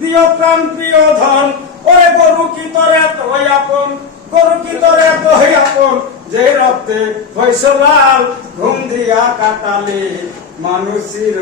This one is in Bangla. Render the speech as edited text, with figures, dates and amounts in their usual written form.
প্রিয় প্রাণ প্রিয় ধন ওরে গরু কি তোর এত আপন গরু কি তোর এত আপন যে রক্তে ফয়সলাল ঘুম দিয়া কাটালে মানুষের